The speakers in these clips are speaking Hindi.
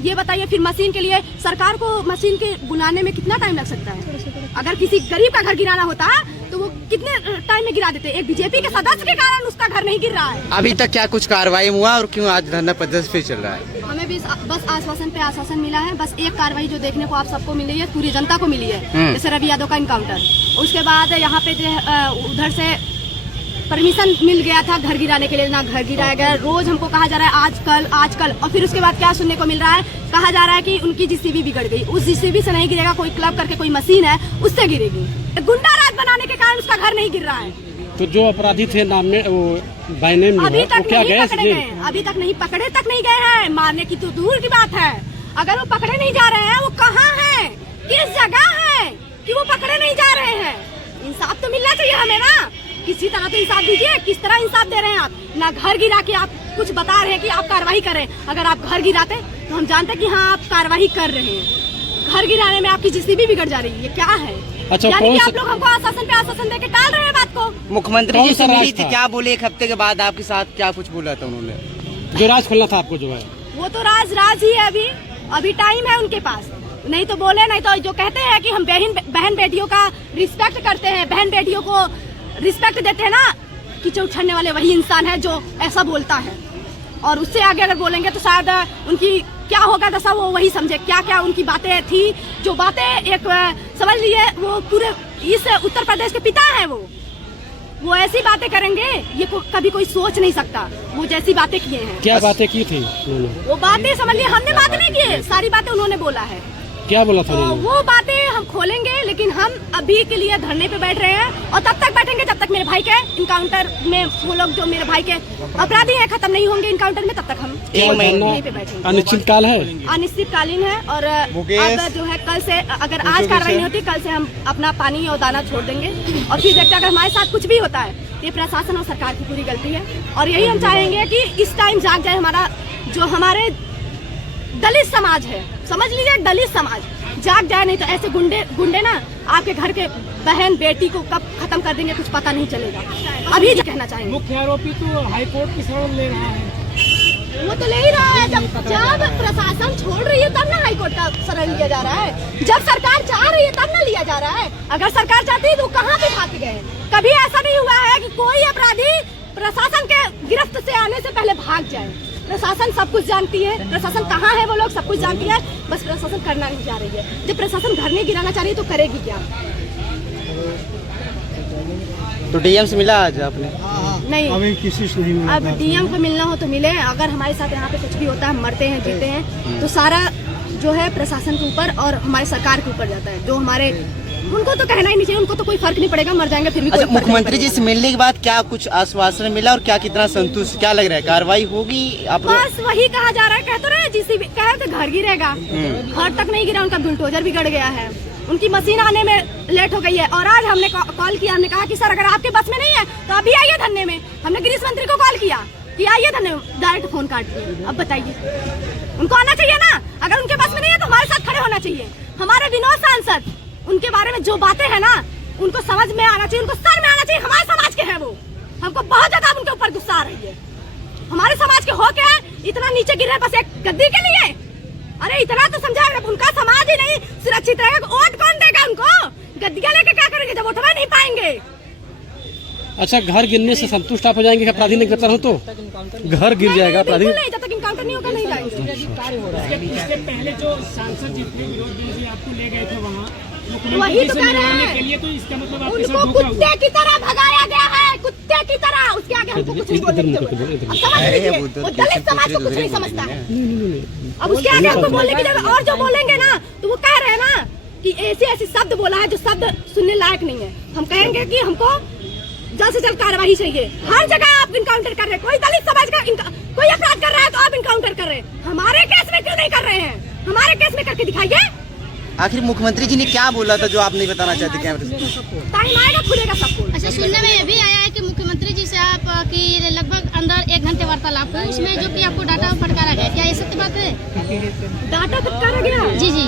ये बताइए। फिर मशीन के लिए सरकार को मशीन के बुलाने में कितना टाइम लग सकता है? अगर किसी गरीब का घर गिराना होता तो वो कितने टाइम में गिरा देते? एक बीजेपी के सदस्य के कारण उसका घर नहीं गिर रहा है। अभी तक क्या कुछ कार्रवाई हुआ और क्यों आज धरना प्रदर्शन फिर चल रहा है? हमें भी बस आश्वासन पे आश्वासन मिला है। बस एक कार्रवाई जो देखने को आप सबको मिली है, पूरी जनता को मिली है, जैसे रवि यादव का इनकाउंटर। उसके बाद यहाँ पे उधर से परमिशन मिल गया था घर गिराने के लिए, ना घर गिराया गया। रोज हमको कहा जा रहा है आजकल। और फिर उसके बाद क्या सुनने को मिल रहा है? कहा जा रहा है कि उनकी जीसीबी बिगड़ गई। उस जीसीबी से नहीं गिरेगा, कोई क्लब करके कोई मशीन है उससे गिरेगी। गुंडा राज बनाने के कारण उसका घर नहीं गिर रहा है। तो जो अपराधी थे नाम में वो बाय नेम अभी तक क्या नहीं पकड़े गए, अभी तक नहीं पकड़े तक नहीं गए हैं। मारने की तो दूर की बात है। अगर वो पकड़े नहीं जा रहे हैं, वो कहाँ है, किस जगह है कि वो पकड़े नहीं जा रहे हैं? इंसाफ तो मिलना चाहिए हमें ना। किसी तरह तो इंसाफ दीजिए। किस तरह इंसाफ दे रहे हैं आप? ना घर गिरा के आप कुछ बता रहे हैं कि आप कार्रवाई करें। अगर आप घर गिराते तो हम जानते कि हाँ आप कार्रवाई कर रहे हैं। घर गिराने में आपकी जीसीबी बिगड़ जा रही है, ये क्या है? अच्छा, यानी कि आप लोग हमको आश्वासन पे आश्वासन देके टाल रहे हैं बात को। मुख्यमंत्री जी से मिली थी, क्या बोले? एक हफ्ते के बाद आपके साथ क्या कुछ बोला था उन्होंने? जो राज खोलना था आपको जो है वो तो राज ही है। अभी टाइम है उनके पास। नहीं तो बोले, नहीं तो जो कहते हैं कि हम बहन बेटियों का रिस्पेक्ट करते हैं, बहन बेटियों को रिस्पेक्ट देते हैं ना, कीचड़ उछालने वाले वही इंसान है जो ऐसा बोलता है। और उससे आगे अगर बोलेंगे तो शायद उनकी क्या होगा दशा वो वही समझे। क्या क्या उनकी बातें थी, जो बातें एक समझ लिए वो पूरे इस उत्तर प्रदेश के पिता हैं। वो ऐसी बातें करेंगे ये कभी कोई सोच नहीं सकता। वो जैसी बातें किए हैं। क्या बातें की थी वो बातें समझ लिए, हमने बात नहीं की, सारी बातें उन्होंने बोला है। क्या बोला था? तो वो बातें हम खोलेंगे, लेकिन हम अभी के लिए धरने पे बैठ रहे हैं और तब तक बैठेंगे जब तक मेरे भाई के इनकाउंटर में वो लोग जो मेरे भाई के अपराधी हैं खत्म नहीं होंगे इनकाउंटर में, तब तक हम यहीं पे बैठेंगे। अनिश्चितकाल है, अनिश्चितकालीन है। और अब जो है कल से अगर आज कार्रवाई नहीं होती, कल से हम अपना पानी और दाना छोड़ देंगे। और फिर देखते अगर हमारे साथ कुछ भी होता है, ये प्रशासन और सरकार की पूरी गलती है। और यही हम चाहेंगे कि इस टाइम जाग जाए हमारा जो हमारे दलित समाज है, समझ लीजिए दलित समाज जाग जाए। नहीं तो ऐसे गुंडे ना आपके घर के बहन बेटी को कब खत्म कर देंगे कुछ पता नहीं चलेगा। अभी कहना चाहेंगे मुख्य आरोपी तो हाईकोर्ट की शरण ले रहा है। वो तो ले ही रहा है। जब प्रशासन छोड़ रही है तब ना हाईकोर्ट का शरण लिया जा रहा है। जब सरकार चाह रही है तब ना लिया जा रहा है। अगर सरकार चाहती है तो कहाँ पे भाग गए? कभी ऐसा नहीं हुआ है कि कोई अपराधी प्रशासन के गिरफ्त से आने से पहले भाग जाए। प्रशासन सब कुछ जानती है, प्रशासन कहाँ है वो लोग सब कुछ जानती है, बस प्रशासन करना नहीं चाह रही है। जब प्रशासन घर नहीं गिराना चाह रही है तो करेगी क्या? तो डीएम से मिला आज आपने? नहीं, अभी किसी से नहीं मिला। अब डीएम को मिलना हो तो मिले। अगर हमारे साथ यहाँ पे कुछ भी होता है, हम मरते हैं जीते हैं, तो सारा जो है प्रशासन के ऊपर और हमारी सरकार के ऊपर जाता है। जो हमारे उनको तो कहना ही नहीं चाहिए, उनको तो कोई फर्क नहीं पड़ेगा, मर जाएंगे फिर भी। अच्छा, मुख्यमंत्री जी से मिलने के बाद क्या कुछ आश्वासन मिला और क्या कितना संतुष्ट, क्या लग रहा है कार्रवाई होगी? आप बस वही कहा जा रहा है। कह तो रहे जीसीबी कह तो घर गिरेगा, घर तक नहीं गिरा, उनका बुलडोजर बिगड़ गया है, उनकी मशीन आने में लेट हो गई है। और आज हमने कॉल किया, हमने कहा कि सर अगर आपके बस में नहीं है तो अभी आइए धरने में। हमने गृह मंत्री को कॉल किया कि आइए धरने में, डायरेक्ट फोन काट दिया। अब बताइए, उनको आना चाहिए ना। अगर उनके बस में नहीं है तो हमारे साथ खड़े होना चाहिए। हमारे विनोद सांसद, उनके बारे में जो बातें हैं ना, उनको समझ में आना चाहिए, उनको सर में आना चाहिए। हमारे समाज के हैं वो, हमको बहुत ज्यादा उनके ऊपर गुस्सा आ रही है। हमारे समाज के हो के इतना नीचे गिर रहे बस एक गद्दी के लिए। अरे इतना तो समझा, उनका समाज ही नहीं सुरक्षित रहेगा, वोट कौन देगा उनको? गद्दियां लेके क्या करेंगे जब वोट नहीं पाएंगे? अच्छा, घर गिरने से संतुष्ट आप हो जाएंगे? अपराधी नहीं गिरता हो तो घर गिर जाएगा अपराधी? नहीं, जब तक इनकाउंटर नहीं होगा नहीं जाएंगे। इससे पहले जो सांसद जी थे विरोध जी आपको ले गए थे वहाँ, वही तो कह रहे हैं के लिए, तो इसका मतलब उनको कुत्ते की तरह भगाया गया है, कुत्ते की तरह। उसके आगे हमको कुछ नहीं बोलने की जरूरत है। समझ लीजिए, वो दलित समाज को कुछ नहीं समझता है। अब उसके आगे हमको बोलने की जरूरत, और जो बोलेंगे ना तो वो कह रहे हैं ना कि ऐसे शब्द बोला है जो शब्द सुनने लायक नहीं है। हम कहेंगे कि हमको जल्द से जल्द कार्रवाई चाहिए। हर जगह आप इनकाउंटर कर रहे हैं, कोई दलित समाज का कोई अपराध कर रहा है तो आप इनकाउंटर कर रहे हैं। हमारे केस में क्यों नहीं कर रहे हैं? हमारे केस में करके दिखाइए। आखिर मुख्यमंत्री जी ने क्या बोला था जो आप नहीं बताना चाहते कैमरे से? टाइम आएगा खुलेगा सब कुछ। अच्छा, सुनने में ये भी आया है कि मुख्यमंत्री जी से आप की लगभग अंदर 1 घंटे वार्तालाप हुई, उसमें जो कि आपको डाटा फटकारा गया, क्या ये सत्य बात है? डाटा फटकारा गया? जी जी,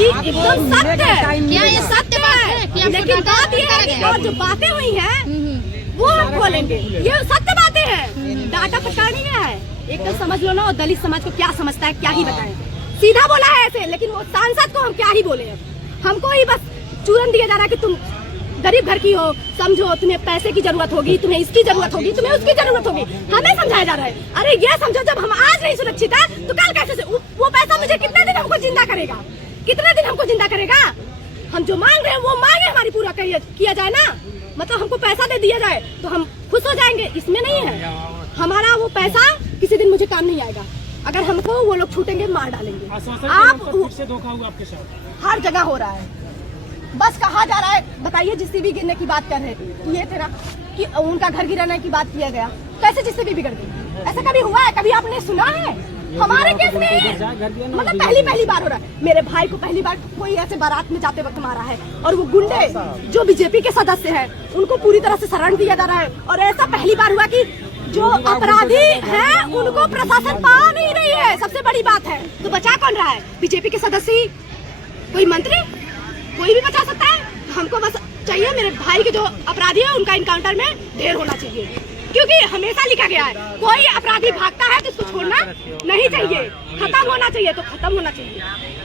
एकदम सत्य है। क्या ये सत्य बात है कि आपको लेकिन डाटा बात ये फटकारा है कि गया? और जो बातें हुई हैं वो हम खोलेंगे। ये सत्य बातें हैं, डाटा फटकारा नहीं गया है। एकदम समझ लो ना। और दलित समाज को क्या समझता है क्या ही बताएं। सीधा बोला है ऐसे, लेकिन वो सांसद को हम क्या ही बोले। अब हमको ही बस चूरन दिया जा रहा है कि तुम गरीब घर की हो, समझो तुम्हें पैसे की जरूरत होगी, तुम्हें इसकी जरूरत होगी, तुम्हें उसकी जरूरत होगी, हमें समझाया जा रहा है। अरे ये समझो, जब हम आज नहीं सुरक्षित है तो कल कैसे से वो पैसा मुझे कितने दिन हमको जिंदा करेगा, कितने दिन हमको जिंदा करेगा। हम जो मांग रहे हैं वो मांगे हमारी पूरा किया जाए ना, मतलब हमको पैसा दे दिया जाए तो हम खुश हो जाएंगे। इसमें नहीं है, हमारा वो पैसा किसी दिन मुझे काम नहीं आएगा। अगर हमको वो लोग छूटेंगे, मार डालेंगे। आप से धोखा हुआ आपके साथ? हर जगह हो रहा है, बस कहा जा रहा है। बताइए, जीसीबी गिरने की बात कर रहे थे, ये तेरा कि उनका घर गिराने की बात किया गया, कैसे जीसीबी बिगड़ गई? ऐसा कभी हुआ है? कभी आपने सुना है? हमारे केस में मतलब पहली बार हो रहा है। मेरे भाई को पहली बार कोई ऐसे बारात में जाते वक्त मारा है, और वो गुंडे जो बीजेपी के सदस्य हैं उनको पूरी तरह से शरण दिया जा रहा है। और ऐसा पहली बार हुआ कि जो अपराधी हैं उनको प्रशासन पा नहीं रही है, सबसे बड़ी बात है। तो बचा कौन रहा है? बीजेपी के सदस्य ही, कोई मंत्री, कोई भी बचा सकता है। हमको बस चाहिए मेरे भाई के जो अपराधी है उनका इनकाउंटर में ढेर होना चाहिए, क्योंकि हमेशा लिखा गया है कोई अपराधी भागता है तो उसको छोड़ना नहीं चाहिए, खत्म होना चाहिए, तो खत्म होना चाहिए।